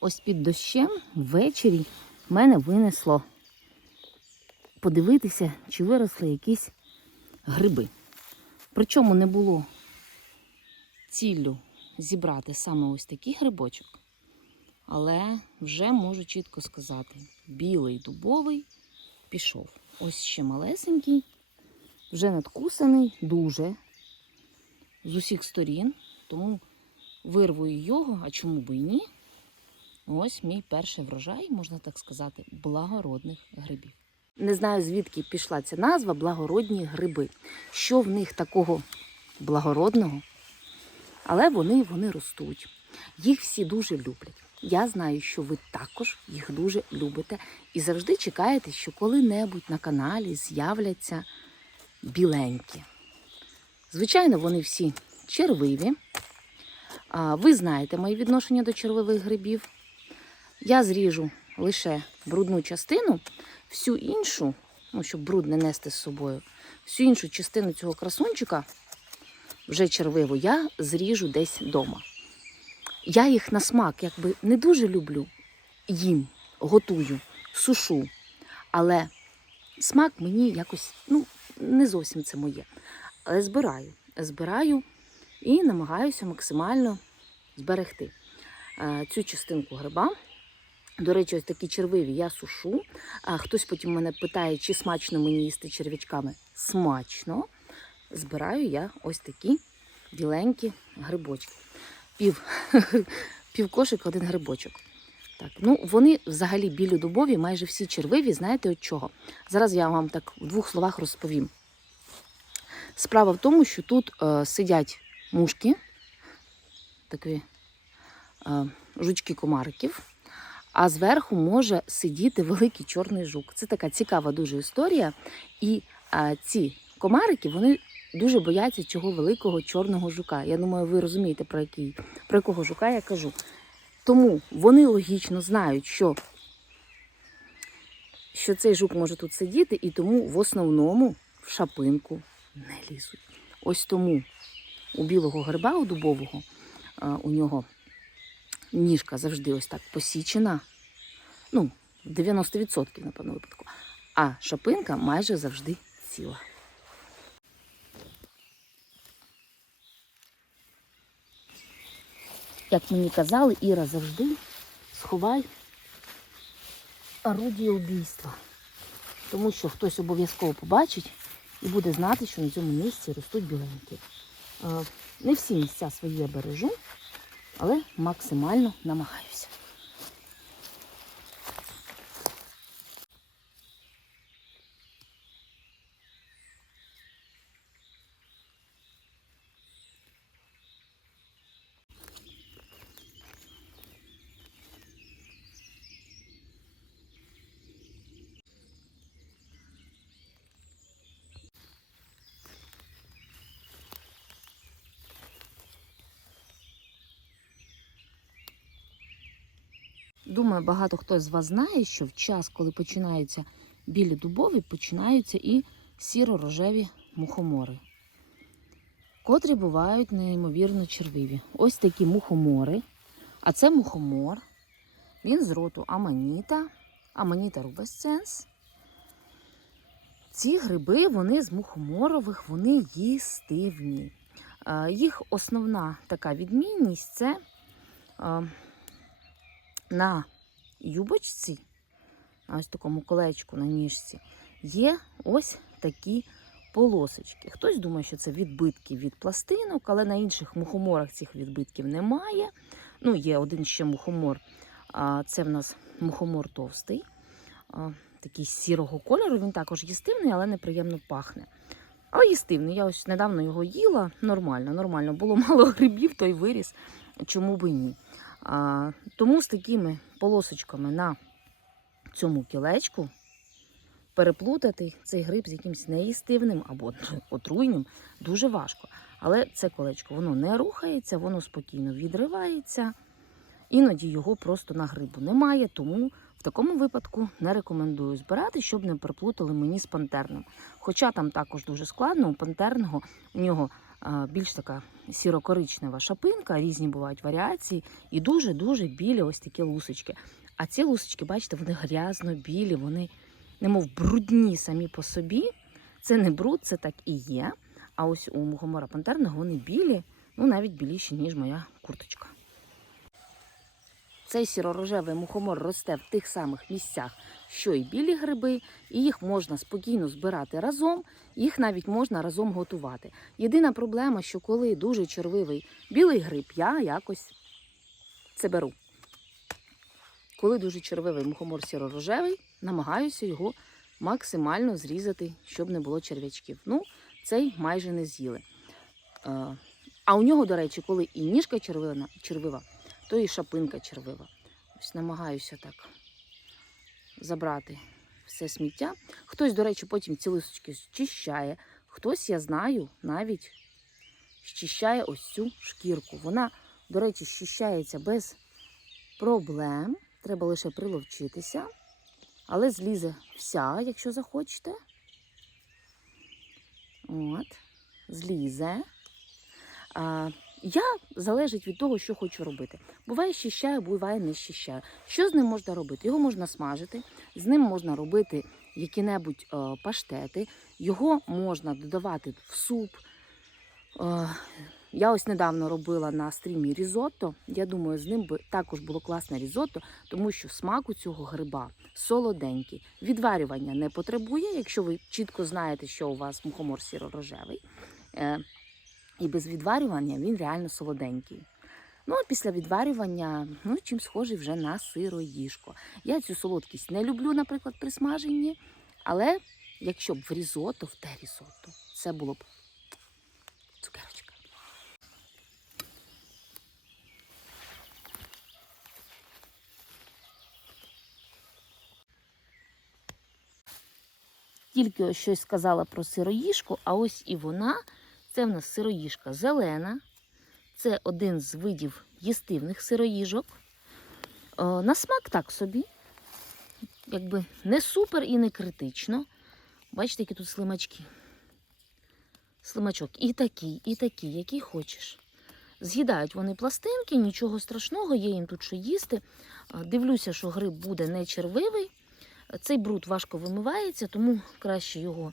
ось під дощем ввечері мене винесло подивитися, чи виросли якісь гриби. Причому не було ціллю зібрати саме ось такий грибочок, але вже можу чітко сказати: білий дубовий пішов. Ось ще малесенький, вже надкусаний, дуже з усіх сторін, тому вирву і його, а чому би і ні? Ось мій перший врожай, можна так сказати, благородних грибів. Не знаю, звідки пішла ця назва благородні гриби. Що в них такого благородного? Але вони, вони ростуть. Їх всі дуже люблять. Я знаю, що ви також їх дуже любите і завжди чекаєте, що коли-небудь на каналі з'являться біленькі. Звичайно, вони всі червиві. Ви знаєте моє відношення до червивих грибів. Я зріжу лише брудну частину, всю іншу, ну, щоб бруд не нести з собою, всю іншу частину цього красунчика, вже червиву, я зріжу десь вдома. Я їх на смак якби не дуже люблю, їм, готую, сушу. Але смак мені якось ну, не зовсім це моє. Але збираю. Збираю і намагаюся максимально зберегти е, цю частинку гриба. До речі, ось такі червиві я сушу. А хтось потім мене питає, чи смачно мені їсти черв'ячками. Смачно. Збираю я ось такі біленькі грибочки. Пів, пів кошик, один грибочок. Так, ну вони взагалі білі-дубові, майже всі червиві. Знаєте від чого? Зараз я вам так в двох словах розповім. Справа в тому, що тут е, сидять мушки, такі е, жучки комариків, а зверху може сидіти великий чорний жук. Це така цікава дуже історія. І е, ці комарики вони дуже бояться цього великого чорного жука. Я думаю, ви розумієте, про, який, про якого жука я кажу. Тому вони логічно знають, що, що цей жук може тут сидіти, і тому в основному в шапинку не лізуть. Ось тому у білого гриба, у дубового, у нього ніжка завжди ось так посічена. Ну, 90%, напевно, випадку. А шапинка майже завжди ціла. Як мені казали, Іра завжди сховай орудіє убійства. Тому що хтось обов'язково побачить і буде знати, що на цьому місці ростуть біленькі. Е, Не всі місця свої бережу, але максимально намагаюся. Думаю, багато хто з вас знає, що в час, коли починаються білі дубові, починаються і сіро-рожеві мухомори, котрі бувають неймовірно червиві. Ось такі мухомори. А це мухомор. Він з роту аманіта, аманіта рубесценс. Ці гриби, вони з мухоморових, вони їстивні. Е, Їх основна така відмінність це е, на юбочці, ось такому колечку на ніжці, є ось такі полосочки. Хтось думає, що це відбитки від пластинок, але на інших мухоморах цих відбитків немає. Ну, є один ще мухомор, це в нас мухомор товстий, такий сірого кольору. Він також їстивний, але неприємно пахне. Але їстивний. Я ось недавно його їла. Нормально, нормально. Було мало грибів, той виріс. Чому би ні? Тому з такими полосочками на цьому кілечку переплутати цей гриб з якимось неїстивним або отруйним дуже важко. Але це колечко воно не рухається, воно спокійно відривається. Іноді його просто на грибу немає, тому в такому випадку не рекомендую збирати, щоб не переплутали мені з пантерним. Хоча там також дуже складно, у пантерного у нього більш така сіро-коричнева шапинка, різні бувають варіації, і дуже-дуже білі ось такі лусочки. А ці лусочки, бачите, вони грязно-білі, вони немов брудні самі по собі. Це не бруд, це так і є. А ось у мухомора пантерного вони білі, ну навіть біліші, ніж моя курточка. Цей сіро-рожевий мухомор росте в тих самих місцях, що й білі гриби, і їх можна спокійно збирати разом, їх навіть можна разом готувати. Єдина проблема, що коли дуже червивий білий гриб, я якось це беру. Коли дуже червивий мухомор сіро-рожевий, намагаюся його максимально зрізати, щоб не було черв'ячків. Ну, цей майже не з'їли. Е, А у нього, до речі, коли і ніжка червина, червива, то і шапинка червива. Ось намагаюся так забрати все сміття. Хтось, до речі, потім ці лисочки зчищає. Хтось, я знаю, навіть щищає ось цю шкірку. Вона, до речі, щищається без проблем. Треба лише приловчитися. Але злізе вся, якщо захочете. От, злізе. А, я залежить від того, що хочу робити. Буває щищаю, буває не щищаю. Що з ним можна робити? Його можна смажити, з ним можна робити які-небудь е, паштети, його можна додавати в суп. Е, я ось недавно робила на стрімі різотто. Я думаю, з ним би також було класне різотто, тому що смак у цього гриба солоденький. Відварювання не потребує, якщо ви чітко знаєте, що у вас мухомор сіро-рожевий. Е, і без відварювання він реально солоденький. Ну, а після відварювання, ну, чим схожий вже на сироїжко. Я цю солодкість не люблю, наприклад, при смаженні, але якщо б в різото, в те різото, це було б цукерочка. Тільки ось щось сказала про сироїжку, а ось і вона. Це в нас сироїжка зелена. Це один з видів їстивних сироїжок. Е, На смак так собі. Якби не супер і не критично. Бачите, які тут слимачки. Слимачок і такий, і такий, який хочеш. З'їдають вони пластинки, нічого страшного, є їм тут що їсти. Е, Дивлюся, що гриб буде не червивий. Цей бруд важко вимивається, тому краще його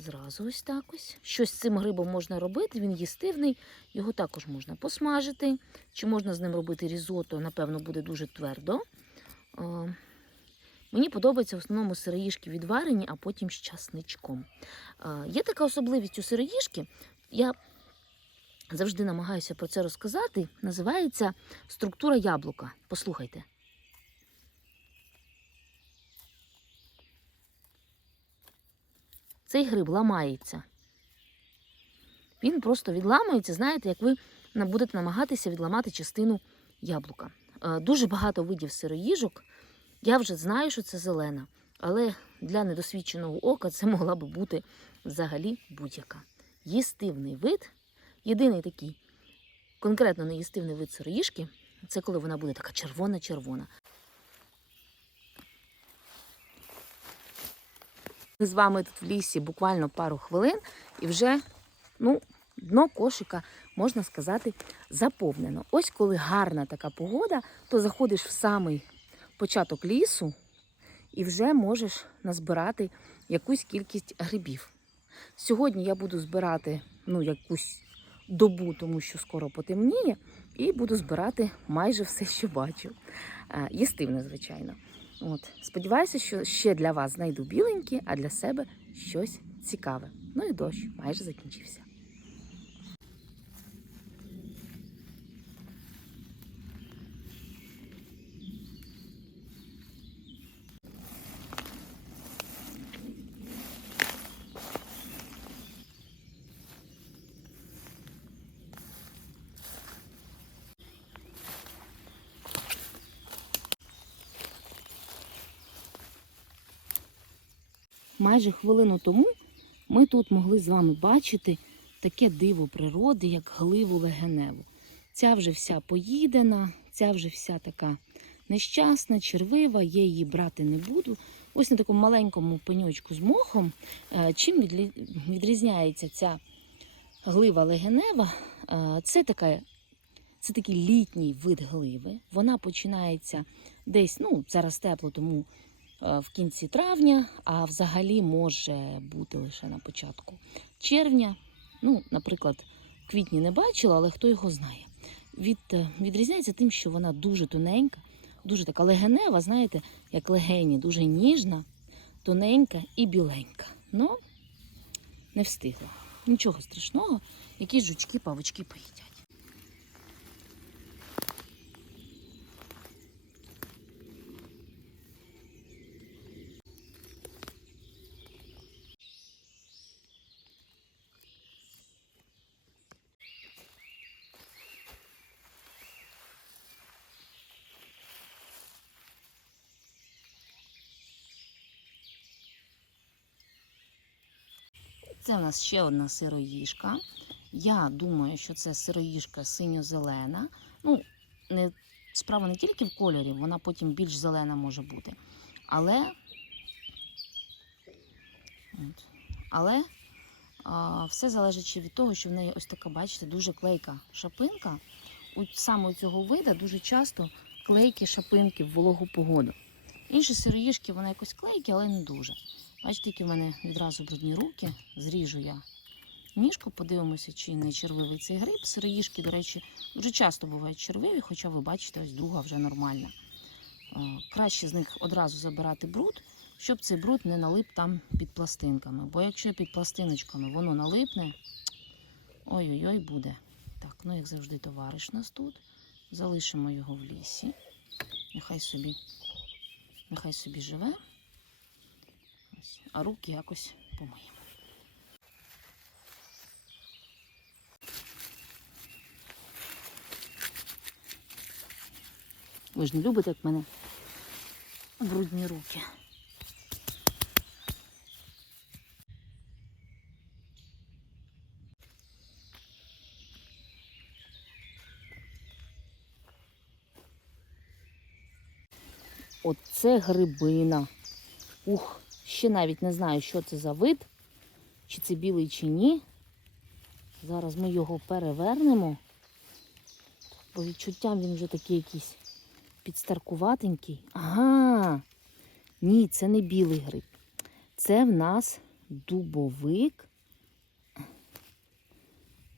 зразу ось так ось. Щось з цим грибом можна робити, він їстивний, його також можна посмажити. Чи можна з ним робити різото, напевно, буде дуже твердо. Е, Мені подобається в основному сироїжки відварені, а потім з часничком. Е, Є така особливість у сироїжки. Я завжди намагаюся про це розказати. Називається структура яблука. Послухайте. Цей гриб ламається. Він просто відламується, знаєте, як ви будете намагатися відламати частину яблука. Е, Дуже багато видів сироїжок. Я вже знаю, що це зелена, але для недосвідченого ока це могла би бути взагалі будь-яка. Їстивний вид, єдиний такий конкретно неїстивний вид сироїжки, це коли вона буде така червона-червона. Ми з вами тут в лісі буквально пару хвилин, і вже ну, дно кошика, можна сказати, заповнено. Ось коли гарна така погода, то заходиш в самий початок лісу і вже можеш назбирати якусь кількість грибів. Сьогодні я буду збирати ну, якусь добу, тому що скоро потемніє, і буду збирати майже все, що бачу. Е, Їстивне, звичайно. От. Сподіваюся, що ще для вас знайду біленькі, а для себе щось цікаве. Ну і дощ майже закінчився. Майже хвилину тому ми тут могли з вами бачити таке диво природи, як гливу легеневу. Ця вже вся поїдена, ця вже вся така нещасна, червива, я її брати не буду. Ось на такому маленькому пеньочку з мохом. Е, Чим відрізняється ця Глива легенева е, це така. Це такий літній вид гливи. Вона починається десь, ну, зараз тепло, тому в кінці травня, а взагалі може бути лише на початку червня. Ну, наприклад, квітні не бачила, але хто його знає. Від, е, відрізняється тим, що вона дуже тоненька, дуже така легенева, знаєте, як легені, дуже ніжна, тоненька і біленька. Ну, не встигла. Нічого страшного, якісь жучки, павички поїдять. Це у нас ще одна сироїжка. Я думаю, що це сироїжка синьо-зелена. Ну, не, справа не тільки в кольорі, вона потім більш зелена може бути. Але, але а, все залежить від того, що в неї ось така, бачите, дуже клейка шапинка. У саме у цього вида дуже часто клейкі шапинки в вологу погоду. Інші сироїжки, вони якось клейкі, але не дуже. Бачите, які в мене відразу брудні руки. Зріжу я ніжку, подивимося, чи не червивий цей гриб. Сироїжки, до речі, дуже часто бувають червиві, хоча ви бачите, ось друга вже нормальна. Е, Краще з них одразу забирати бруд, щоб цей бруд не налип там під пластинками. Бо якщо під пластиночками воно налипне, ой-ой-ой, буде. Так, ну як завжди, товариш нас тут. Залишимо його в лісі. Нехай собі, нехай собі живе. Ось, а руки якось помиємо. Ви ж не любите, як мене брудні руки. Оце грибина. Ух, ще навіть не знаю, що це за вид, чи це білий, чи ні. Зараз ми його перевернемо. По відчуттям він вже такий якийсь підстаркуватенький. Ага. Ні, це не білий гриб. Це в нас дубовик.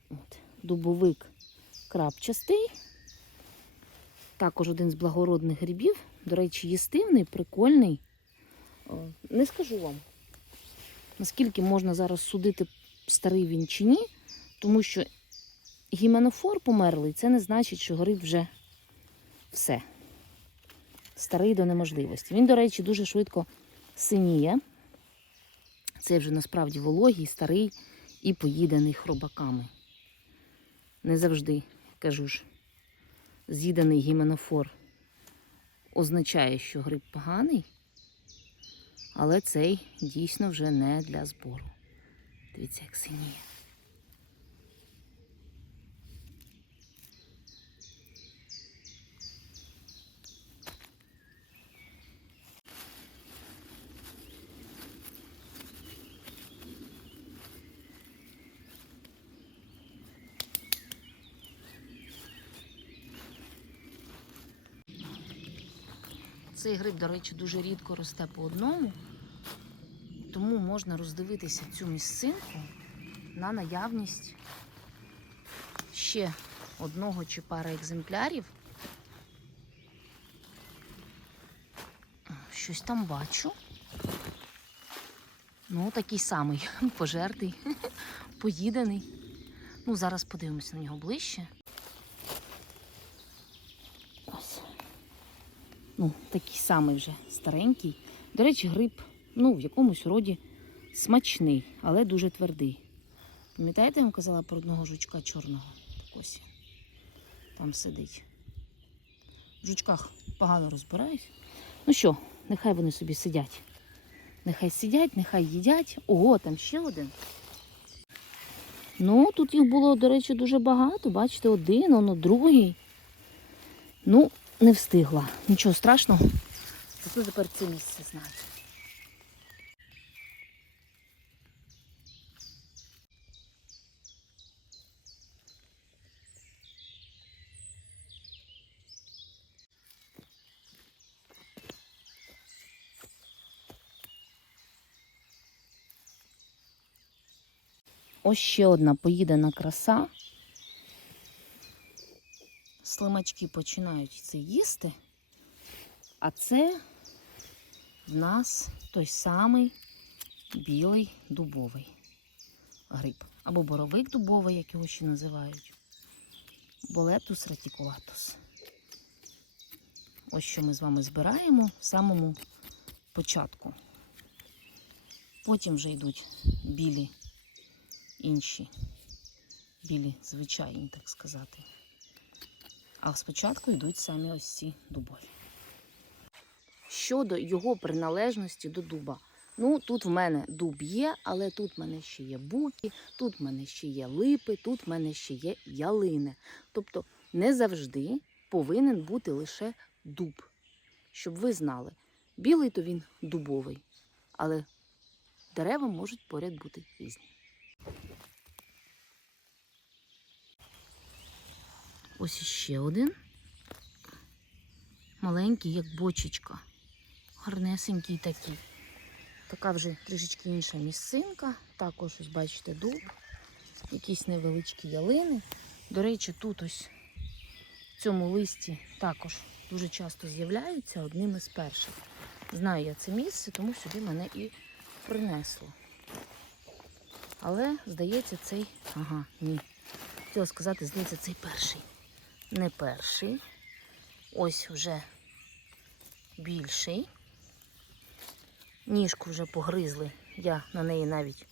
От, дубовик крапчастий. Також один з благородних грибів. До речі, їстивний, прикольний. Не скажу вам, наскільки можна зараз судити, старий він чи ні, тому що гіменофор померлий, це не значить, що гриб вже все. Старий до неможливості. Він, до речі, дуже швидко синіє. Це вже насправді вологий, старий і поїдений хробаками. Не завжди, кажу ж, з'їданий гіменофор означає, що гриб поганий, але цей дійсно вже не для збору. Дивіться, як синіє. Цей гриб, до речі, дуже рідко росте по одному, тому можна роздивитися цю місцинку на наявність ще одного чи пари екземплярів. Щось там бачу. Ну, такий самий, пожертий, поїдений. Ну, зараз подивимося на нього ближче. Ну, такий самий вже старенький. До речі, гриб, ну, в якомусь роді смачний, але дуже твердий. Пам'ятаєте, я вам казала про одного жучка чорного? Так ось. Там сидить. В жучках погано розбираюсь. Ну що, нехай вони собі сидять. Нехай сидять, нехай їдять. Ого, там ще один. Ну, тут їх було, до речі, дуже багато. Бачите, один, воно другий. Ну, не встигла. Нічого страшного. це тепер це місце знати. Ось ще одна поїдена краса. Слимачки починають це їсти. А це в нас той самий білий дубовий гриб. Або боровик дубовий, як його ще називають. Болетус ретикулатус. Ось що ми з вами збираємо в самому початку. Потім вже йдуть білі інші, білі звичайні, так сказати. А спочатку йдуть самі ось ці дубові. Щодо його приналежності до дуба. Ну, тут в мене дуб є, але тут в мене ще є буки, тут в мене ще є липи, тут в мене ще є ялини. Тобто не завжди повинен бути лише дуб. Щоб ви знали, білий то він дубовий, але дерева можуть поряд бути різні. Ось іще один. Маленький, як бочечка. Гарнесенький такий. Така вже трішечки інша місцинка. Також, ось бачите, дуб, якісь невеличкі ялини. До речі, тут ось в цьому листі також дуже часто з'являються одним із перших. Знаю я це місце, тому сюди мене і принесло. Але, здається, цей. Ага, ні. Хотіла сказати, здається, цей перший. Не перший. Ось вже більший. Ніжку вже погризли. Я на неї навіть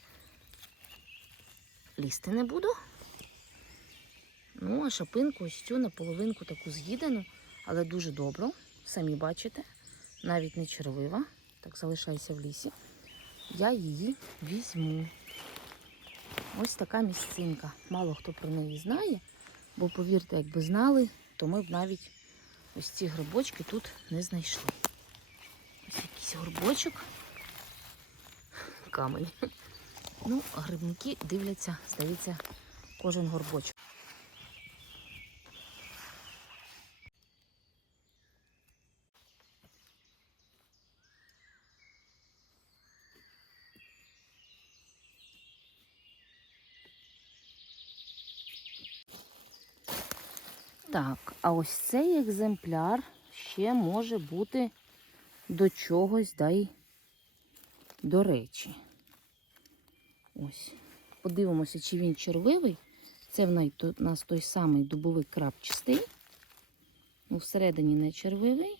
лізти не буду. Ну, а шапинку ось цю наполовинку таку з'їдену, але дуже добру. Самі бачите, навіть не червива. Так залишайся в лісі. Я її візьму. Ось така місцинка. Мало хто про неї знає, бо повірте, якби знали, то ми б навіть ось ці грибочки тут не знайшли. Ось якийсь горбочок. Камень. Ну, грибники дивляться, здається, кожен горбочок. Так, а ось цей екземпляр ще може бути до чогось, дай до речі. Ось. Подивимося, чи він червивий. Це в нас той самий дубовий крапчастий. Ну, всередині не червивий.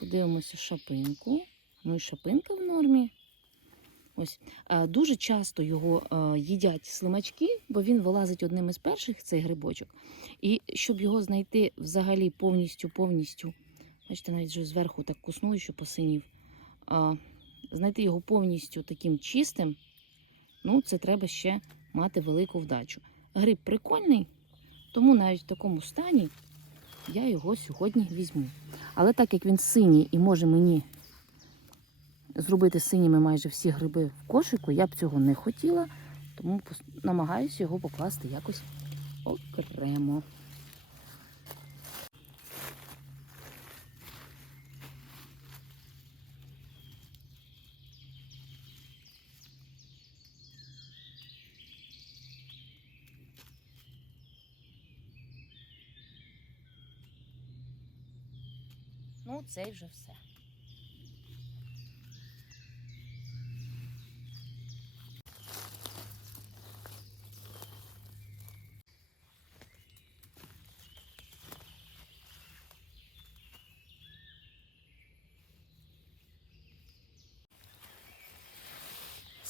Подивимося шапинку. Ну і шапинка в нормі. Ось. Дуже часто його їдять слимачки, бо він вилазить одним із перших, цей грибочок. І щоб його знайти взагалі повністю, повністю, бачите, навіть вже зверху так куснули, що посинів. Знайти його повністю таким чистим, ну, це треба ще мати велику вдачу. Гриб прикольний, тому навіть в такому стані я його сьогодні візьму. Але так як він синій і може мені зробити синіми майже всі гриби в кошику, я б цього не хотіла, тому намагаюся його покласти якось окремо. Ну, це вже все.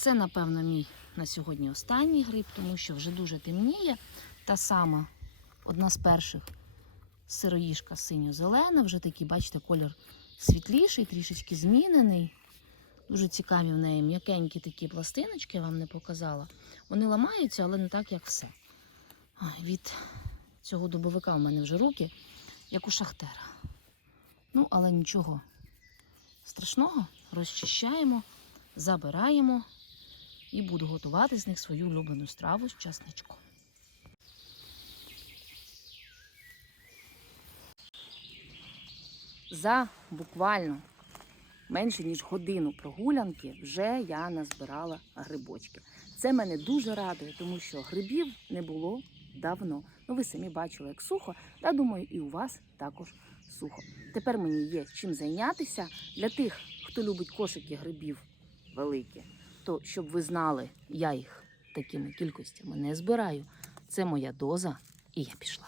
Це, напевно, мій на сьогодні останній гриб, тому що вже дуже темніє. Та сама одна з перших сироїжка синьо-зелена, вже такий, бачите, колір світліший, трішечки змінений. Дуже цікаві в неї м'якенькі такі пластиночки, я вам не показала. Вони ламаються, але не так, як все. Від цього дубовика у мене вже руки, як у шахтера. Ну, але нічого страшного. Розчищаємо, забираємо і буду готувати з них свою улюблену страву з часничком. За буквально менше ніж годину прогулянки вже я назбирала грибочки. Це мене дуже радує, тому що грибів не було давно. Ну, ви самі бачили, як сухо, та думаю, і у вас також сухо. Тепер мені є чим зайнятися для тих, хто любить кошики грибів великі то щоб ви знали, я їх такими кількостями не збираю. Це моя доза, і я пішла.